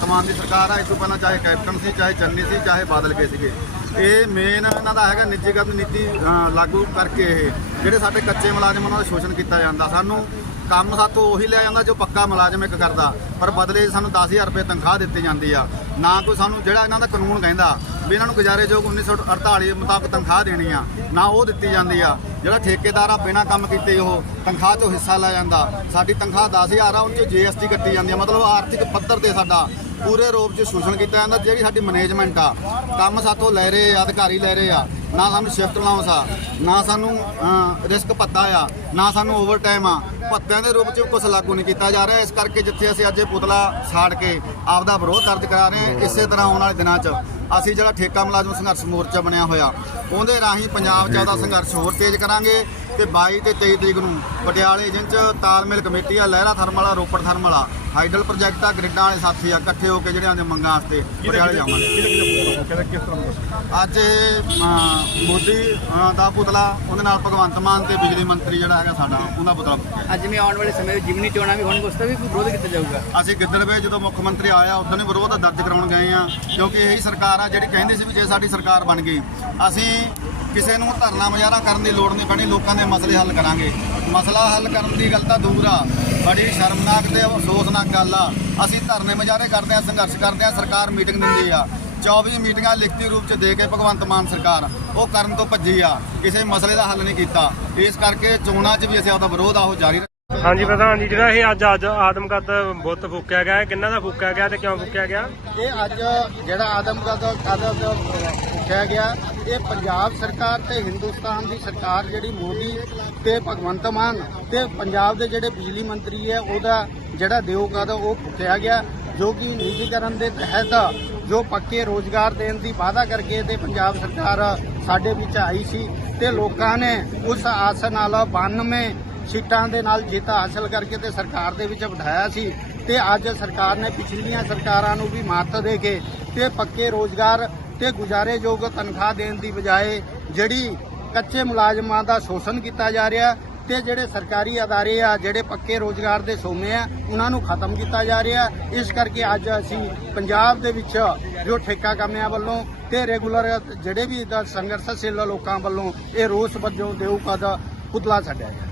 तमाम की सरकार है, इसको पहला चाहे कैप्टन से, चाहे चन्नी से, चाहे बादल के सके ਇਹ ਮੇਨ ਇਹਨਾਂ ਦਾ ਹੈਗਾ ਨਿੱਜੀਗਤ ਨੀਤੀ ਲਾਗੂ ਕਰਕੇ ਇਹ, ਜਿਹੜੇ ਸਾਡੇ ਕੱਚੇ ਮੁਲਾਜ਼ਮ ਉਹਨਾਂ ਦਾ ਸ਼ੋਸ਼ਣ ਕੀਤਾ ਜਾਂਦਾ। ਸਾਨੂੰ ਕੰਮ ਸਾਤੋਂ ਉਹੀ ਲਿਆ ਜਾਂਦਾ ਜੋ ਪੱਕਾ ਮੁਲਾਜ਼ਮ ਇੱਕ ਕਰਦਾ, ਪਰ ਬਦਲੇ 'ਚ ਸਾਨੂੰ 10000 ਰੁਪਏ ਤਨਖਾਹ ਦਿੱਤੀ ਜਾਂਦੀ ਆ। ਨਾ ਕੋਈ ਸਾਨੂੰ ਜਿਹੜਾ ਇਹਨਾਂ ਦਾ ਕਾਨੂੰਨ ਕਹਿੰਦਾ ਵੀ ਇਹਨਾਂ ਨੂੰ ਗੁਜ਼ਾਰੇਯੋਗ 1948 ਮੁਤਾਬਕ ਤਨਖਾਹ ਦੇਣੀ ਆ, ਨਾ ਉਹ ਦਿੱਤੀ ਜਾਂਦੀ ਆ। ਜਿਹੜਾ ਠੇਕੇਦਾਰ ਆ, ਬਿਨਾਂ ਕੰਮ ਕੀਤੇ ਉਹ ਤਨਖਾਹ 'ਚੋਂ ਹਿੱਸਾ ਲੈ ਜਾਂਦਾ। ਸਾਡੀ ਤਨਖਾਹ 10000 ਆ ਉਹ 'ਚ ਜੀਐਸਟੀ ਕੱਟੀ ਜਾਂਦੀ ਆ। ਮਤਲਬ ਆਰਥਿਕ ਪੱਧਰ ਤੇ ਸਾਡਾ ਪੂਰੇ ਰੂਪ 'ਚ ਸ਼ੋਸ਼ਣ ਕੀਤਾ ਜਾਂਦਾ, ਜਿਹੜੀ ਸਾਡੀ ਮੈਨੇਜਮੈਂਟ ਆ। ਕੰਮ ਸਾਥੋਂ ਲੈ ਰਹੇ ਆ, ਅਧਿਕਾਰੀ ਲੈ ਰਹੇ ਆ, ਨਾ ਸਾਨੂੰ ਸ਼ਿਫਟ ਅਲਾਉਂਸ ਆ, ਨਾ ਸਾਨੂੰ ਰਿਸਕ ਪੱਤਾ ਆ, ਨਾ ਸਾਨੂੰ ਓਵਰ ਟਾਈਮ ਆ। ਭੱਤਿਆਂ ਦੇ ਰੂਪ 'ਚ ਕੁਝ ਲਾਗੂ ਨਹੀਂ ਕੀਤਾ ਜਾ ਰਿਹਾ। ਇਸ ਕਰਕੇ ਜਿੱਥੇ ਅਸੀਂ ਅੱਜ ਇਹ ਪੁਤਲਾ ਸਾੜ ਕੇ ਆਪਦਾ ਵਿਰੋਧ ਦਰਜ ਕਰਾ ਰਹੇ ਹਾਂ ਇਸੇ ਤਰ੍ਹਾਂ ਆਉਣ ਵਾਲੇ ਦਿਨਾਂ 'ਚ ਅਸੀਂ ਜਿਹੜਾ ਠੇਕਾ ਮੁਲਾਜ਼ਮ ਸੰਘਰਸ਼ ਮੋਰਚਾ ਬਣਿਆ ਹੋਇਆ ਉਹਦੇ ਰਾਹੀਂ ਪੰਜਾਬ 'ਚ ਉਹਦਾ ਸੰਘਰਸ਼ ਹੋਰ ਤੇਜ਼ ਕਰਾਂਗੇ ਤੇ 22 ਤੇ 23 ਤਰੀਕ ਨੂੰ ਪਟਿਆਲੇ ਜਿੰਚ ਤਾਲਮੇਲ ਕਮੇਟੀ ਆ ਲਹਿਰਾ ਥਰਮਲ ਆ ਰੋਪੜ ਥਰਮਲ ਆ ਹਾਈਡਲ ਪ੍ਰੋਜੈਕਟ ਆ ਗ੍ਰਿਡਾਂ ਵਾਲੇ ਸਾਥੀ ਆ ਇਕੱਠੇ ਹੋ ਕੇ ਜਿਹੜਿਆਂ ਦੇ ਮੰਗਾਂ ਵਾਸਤੇ ਪਟਿਆਲੇ ਜਾਵਾਂਗੇ। ਅੱਜ ਮੋਦੀ ਦਾ ਪੁਤਲਾ ਉਹਦੇ ਨਾਲ ਭਗਵੰਤ ਮਾਨ ਤੇ ਬਿਜਲੀ ਮੰਤਰੀ ਜਿਹੜਾ ਹੈਗਾ ਸਾਡਾ ਉਹਦਾ ਪੁਤਲਾ। ਅੱਜ ਮੈਂ ਆਉਣ ਵਾਲੇ ਸਮੇਂ ਵਿੱਚ ਜਿਮਨੀ ਚੋਣਾਂ ਵੀ ਹੋਣਗੀਆਂ ਉਸ ਦਾ ਵੀ ਕੋਈ ਵਿਰੋਧ ਕੀਤਾ ਜਾਊਗਾ। ਅਸੀਂ ਗਿੱਦੜਵੇ ਜਦੋਂ ਮੁੱਖ ਮੰਤਰੀ ਆਇਆ ਉਦੋਂ ਹੀ ਵਿਰੋਧ ਦਰਜ ਕਰਾਉਣ ਗਏ ਆ ਕਿਉਂਕਿ ਇਹੀ ਸਰਕਾਰ ਆ ਜਿਹੜੀ ਕਹਿੰਦੀ ਸੀ ਵੀ ਜੇ ਸਾਡੀ ਸਰਕਾਰ ਬਣ ਗਈ, ਅਸੀਂ ਕਿਸੇ ਨੂੰ ਧਰਨਾ ਮੁਜ਼ਾਹਰਾ ਕਰਨ ਦੀ ਲੋੜ ਨਹੀਂ ਪੈਣੀ, ਲੋਕਾਂ ਦੇ ਮਸਲੇ ਹੱਲ ਕਰਾਂਗੇ। ਮਸਲਾ ਹੱਲ ਕਰਨ ਦੀ ਗੱਲ ਤਾਂ ਦੂਰ ਆ। ਬੜੀ ਸ਼ਰਮਨਾਕ ਤੇ ਅਫਸੋਸਨਾਕ ਗੱਲ ਆ। ਅਸੀਂ ਧਰਨੇ ਮੁਜ਼ਾਹਰੇ ਕਰਦੇ ਆ ਸੰਘਰਸ਼ ਕਰਦੇ ਆ ਸਰਕਾਰ ਮੀਟਿੰਗ ਦਿੰਦੀ ਆ। 24 ਮੀਟਿੰਗਾਂ ਲਿਖਤੀ ਰੂਪ ਚ ਦੇ ਕੇ ਭਗਵੰਤ ਮਾਨ ਸਰਕਾਰ, ਉਹ ਕਰਨ ਤੋਂ ਭੱਜੀ ਆ। ਕਿਸੇ ਮਸਲੇ ਦਾ ਹੱਲ ਨਹੀਂ ਕੀਤਾ। ਇਸ ਕਰਕੇ ਚੋਣਾਂ 'ਚ ਵੀ ਅਸੀਂ ਆਪਦਾ ਵਿਰੋਧ ਆ ਉਹ ਜਾਰੀ ਰੱਖਾਂਗੇ। ਹਾਂਜੀ ਪ੍ਰਧਾਨ ਜੀ, ਜਿਹੜਾ ਇਹ ਅੱਜ ਅੱਜ ਆਦਮਗਤ ਬੁੱਤ ਫੂਕਿਆ ਗਿਆ ਕਿੰਨਾ ਦਾ ਫੂਕਿਆ ਗਿਆ ਤੇ ਕਿਉਂ ਫੂਕਿਆ ਗਿਆ? ਇਹ ਅੱਜ ਜਿਹੜਾ ਆਦਮਗਦ ਕਦਮ ਉੱਠਿਆ ਗਿਆ, ਇਹ ਪੰਜਾਬ ਸਰਕਾਰ ਤੇ ਹਿੰਦੁਸਤਾਨ ਦੀ ਸਰਕਾਰ ਜਿਹੜੀ ਮੋਦੀ ਤੇ ਭਗਵੰਤ ਮਾਨ ਤੇ ਪੰਜਾਬ ਦੇ ਜਿਹੜੇ ਬਿਜਲੀ ਮੰਤਰੀ ਹੈ, ਉਹਦਾ ਜਿਹੜਾ ਦਿਓ ਕਦ, ਉਹ ਪੁੱਟਿਆ ਗਿਆ, ਜੋ ਕਿ ਨਿੱਜੀਕਰਨ ਦੇ ਤਹਿਤ ਜੋ ਪੱਕੇ ਰੋਜ਼ਗਾਰ ਦੇਣ ਦੀ ਵਾਅਦਾ ਕਰਕੇ ਤੇ ਪੰਜਾਬ ਸਰਕਾਰ ਸਾਡੇ ਵਿੱਚ ਆਈ ਸੀ ਤੇ ਲੋਕਾਂ ਨੇ ਉਸ ਆਸ ਨਾਲ 92 ਸੀਟਾਂ ਦੇ ਨਾਲ ਜਿੱਤ ਹਾਸਲ ਕਰਕੇ ਤੇ ਸਰਕਾਰ ਦੇ ਵਿੱਚ ਬਿਠਾਇਆ ਸੀ ਤੇ ਅੱਜ ਸਰਕਾਰ ਨੇ ਪਿਛਲੀਆਂ ਸਰਕਾਰਾਂ ਨੂੰ ਵੀ ਮਾਤ ਦੇ ਕੇ ਤੇ ਪੱਕੇ ਰੋਜ਼ਗਾਰ ਤੇ ਗੁਜ਼ਾਰੇਯੋਗ ਤਨਖਾਹ ਦੇਣ ਦੀ ਬਜਾਏ ਜਿਹੜੀ ਕੱਚੇ ਮੁਲਾਜ਼ਮਾਂ ਦਾ ਸ਼ੋਸ਼ਣ ਕੀਤਾ ਜਾ ਰਿਹਾ ਤੇ ਜਿਹੜੇ ਸਰਕਾਰੀ ਅਦਾਰੇ ਆ, ਜਿਹੜੇ ਪੱਕੇ ਰੋਜ਼ਗਾਰ ਦੇ ਸੋਮੇ ਆ, ਉਹਨਾਂ ਨੂੰ ਖਤਮ ਕੀਤਾ ਜਾ ਰਿਹਾ। ਇਸ ਕਰਕੇ ਅੱਜ ਅਸੀਂ ਪੰਜਾਬ ਦੇ ਵਿੱਚ ਜੋ ਠੇਕਾ ਕਾਮਿਆਂ ਵੱਲੋਂ ਤੇ ਰੈਗੂਲਰ ਜਿਹੜੇ ਵੀ ਇਹਦਾ ਸੰਘਰਸ਼ਸ਼ੀਲ ਲੋਕਾਂ ਵੱਲੋਂ ਇਹ ਰੋਸ ਵਜੋਂ ਦੇਊ ਕਦ ਪੁਤਲਾ ਛੱਡਿਆ ਗਿਆ।